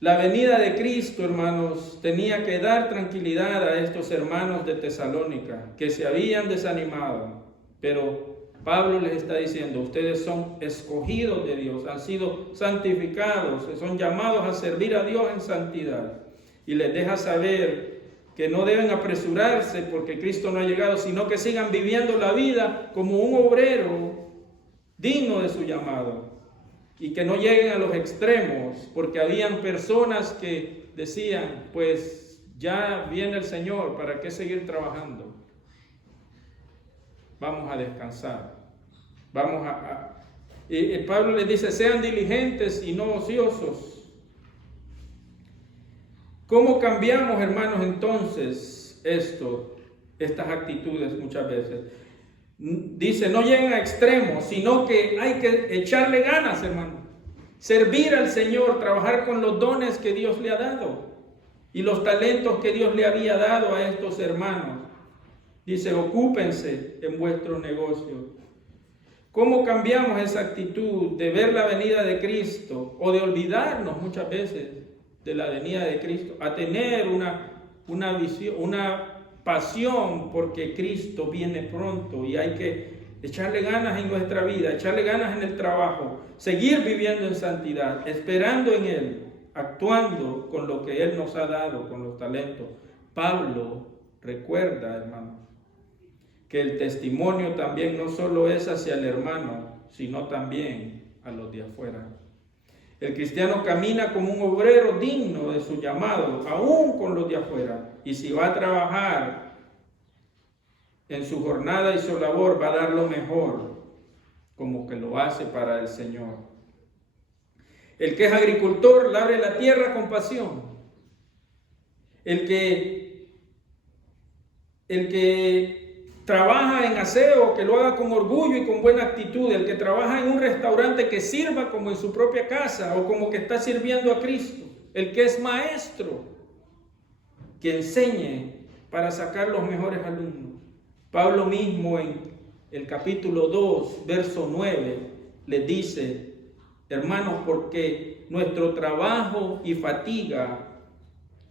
La venida de Cristo, hermanos, tenía que dar tranquilidad a estos hermanos de Tesalónica que se habían desanimado, pero Pablo les está diciendo: ustedes son escogidos de Dios, han sido santificados, son llamados a servir a Dios en santidad. Y les deja saber que no deben apresurarse porque Cristo no ha llegado, sino que sigan viviendo la vida como un obrero digno de su llamado. Y que no lleguen a los extremos, porque habían personas que decían: pues ya viene el Señor, ¿para qué seguir trabajando? Vamos a descansar. Y Pablo les dice: sean diligentes y no ociosos. ¿Cómo cambiamos, hermanos, entonces estas actitudes muchas veces? Dice: no lleguen a extremos, sino que hay que echarle ganas, hermano. Servir al Señor, trabajar con los dones que Dios le ha dado y los talentos que Dios le había dado a estos hermanos. Dice: ocúpense en vuestros negocios. ¿Cómo cambiamos esa actitud de ver la venida de Cristo o de olvidarnos muchas veces de la venida de Cristo a tener una visión, una pasión porque Cristo viene pronto y hay que echarle ganas en nuestra vida, echarle ganas en el trabajo, seguir viviendo en santidad, esperando en Él, actuando con lo que Él nos ha dado, con los talentos? Pablo recuerda, hermano, que el testimonio también no solo es hacia el hermano, sino también a los de afuera. El cristiano camina como un obrero digno de su llamado, aún con los de afuera. Y si va a trabajar en su jornada y su labor, va a dar lo mejor, como que lo hace para el Señor. El que es agricultor, labre la tierra con pasión. El que trabaja en aseo, que lo haga con orgullo y con buena actitud. El que trabaja en un restaurante, que sirva como en su propia casa o como que está sirviendo a Cristo. El que es maestro, que enseñe para sacar los mejores alumnos. Pablo mismo en el capítulo 2, verso 9, les dice: hermanos, porque nuestro trabajo y fatiga,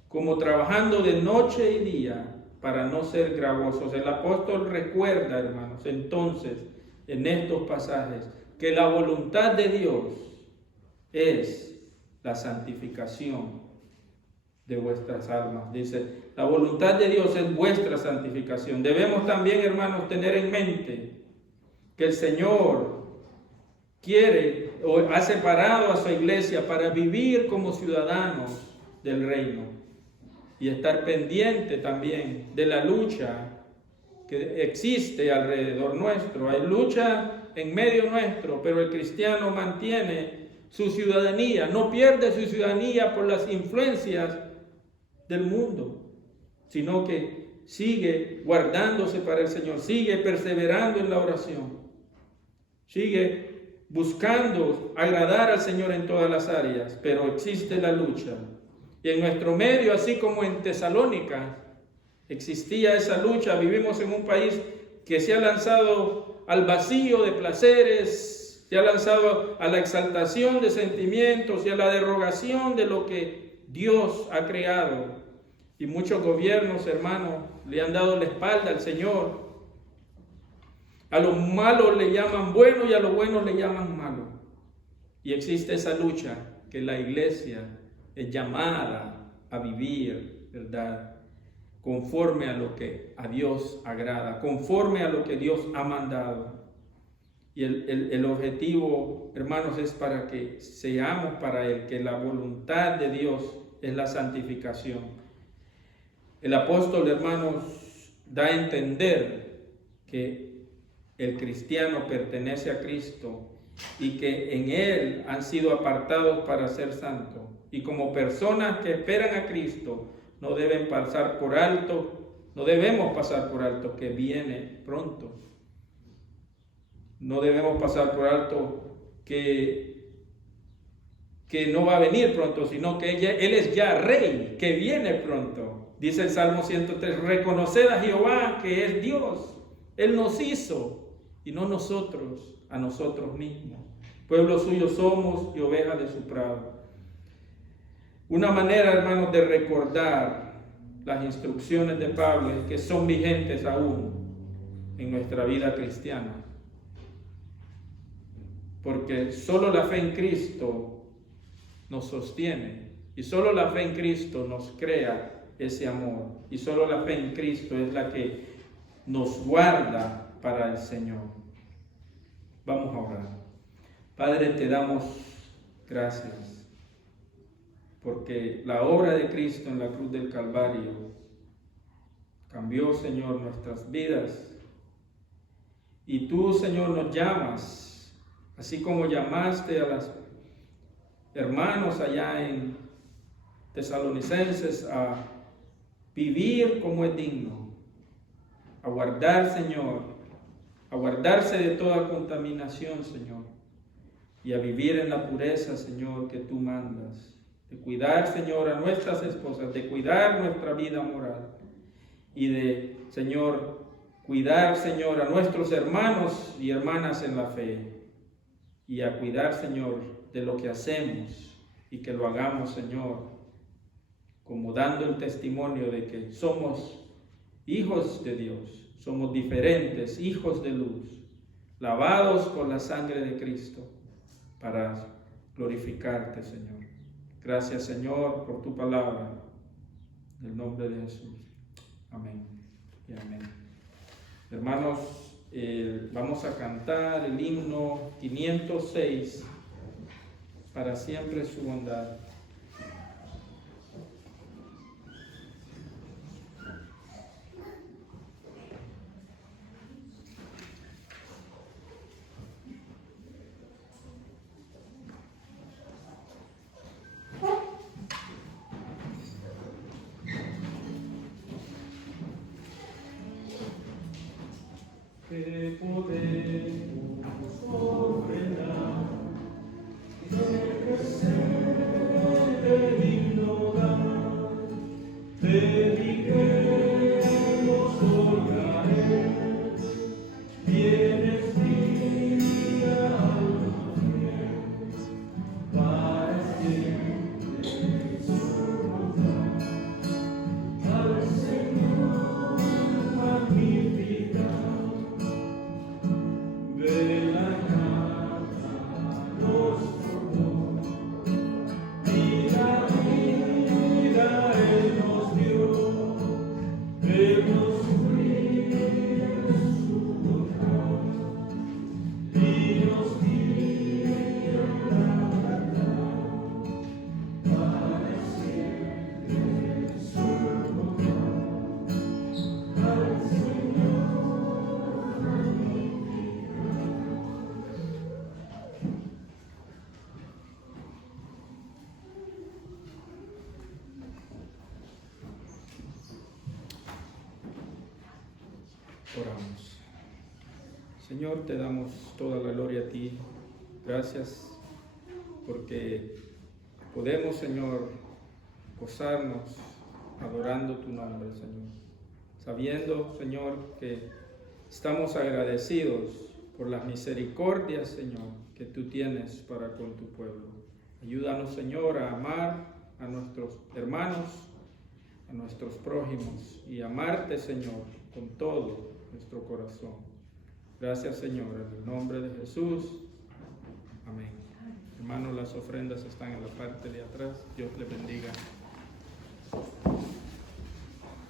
como trabajando de noche y día, para no ser gravosos. El apóstol recuerda, hermanos, entonces, en estos pasajes, que la voluntad de Dios es la santificación de vuestras almas. Dice: la voluntad de Dios es vuestra santificación. Debemos también, hermanos, tener en mente que el Señor quiere o ha separado a su iglesia para vivir como ciudadanos del reino. Y estar pendiente también de la lucha que existe alrededor nuestro. Hay lucha en medio nuestro, pero el cristiano mantiene su ciudadanía, no pierde su ciudadanía por las influencias del mundo, sino que sigue guardándose para el Señor, sigue perseverando en la oración, sigue buscando agradar al Señor en todas las áreas, pero existe la lucha. Y en nuestro medio, así como en Tesalónica, existía esa lucha. Vivimos en un país que se ha lanzado al vacío de placeres, se ha lanzado a la exaltación de sentimientos y a la derogación de lo que Dios ha creado. Y muchos gobiernos, hermanos, le han dado la espalda al Señor. A lo malo le llaman bueno y a lo bueno le llaman malo. Y existe esa lucha que la iglesia es llamada a vivir, ¿verdad? Conforme a lo que a Dios agrada, conforme a lo que Dios ha mandado. Y el objetivo, hermanos, es para que seamos para Él, que la voluntad de Dios es la santificación. El apóstol, hermanos, da a entender que el cristiano pertenece a Cristo y que en Él han sido apartados para ser santos. Y como personas que esperan a Cristo, no deben pasar por alto, no debemos pasar por alto que viene pronto. No debemos pasar por alto que no va a venir pronto, sino que Él es ya Rey, que viene pronto. Dice el Salmo 103, reconoced a Jehová que es Dios. Él nos hizo y no nosotros a nosotros mismos. Pueblo suyo somos y ovejas de su prado. Una manera, hermanos, de recordar las instrucciones de Pablo es que son vigentes aún en nuestra vida cristiana. Porque solo la fe en Cristo nos sostiene y solo la fe en Cristo nos crea ese amor y solo la fe en Cristo es la que nos guarda para el Señor. Vamos a orar. Padre, te damos gracias porque la obra de Cristo en la cruz del Calvario cambió, Señor, nuestras vidas y tú, Señor, nos llamas. Así como llamaste a los hermanos allá en Tesalonicenses a vivir como es digno, a guardar, Señor, a guardarse de toda contaminación, Señor, y a vivir en la pureza, Señor, que tú mandas, de cuidar, Señor, a nuestras esposas, de cuidar nuestra vida moral y de, Señor, cuidar, Señor, a nuestros hermanos y hermanas en la fe. Y a cuidar, Señor, de lo que hacemos y que lo hagamos, Señor, como dando el testimonio de que somos hijos de Dios, somos diferentes, hijos de luz, lavados con la sangre de Cristo para glorificarte, Señor. Gracias, Señor, por tu palabra. En el nombre de Jesús. Amén y amén. Hermanos, vamos a cantar el himno 506, para siempre su bondad. Que podemos ofrendar, que ser digno dar, dediquemos a Él, bienes vida para siempre su bondad, al Señor magnificar. Oramos. Señor, te damos toda la gloria a ti. Gracias porque podemos, Señor, gozarnos adorando tu nombre, Señor. Sabiendo, Señor, que estamos agradecidos por las misericordias, Señor, que tú tienes para con tu pueblo. Ayúdanos, Señor, a amar a nuestros hermanos, a nuestros prójimos y amarte, Señor, con todo nuestro corazón. Gracias, Señor, en el nombre de Jesús. Amén. Hermanos, las ofrendas están en la parte de atrás. Dios les bendiga.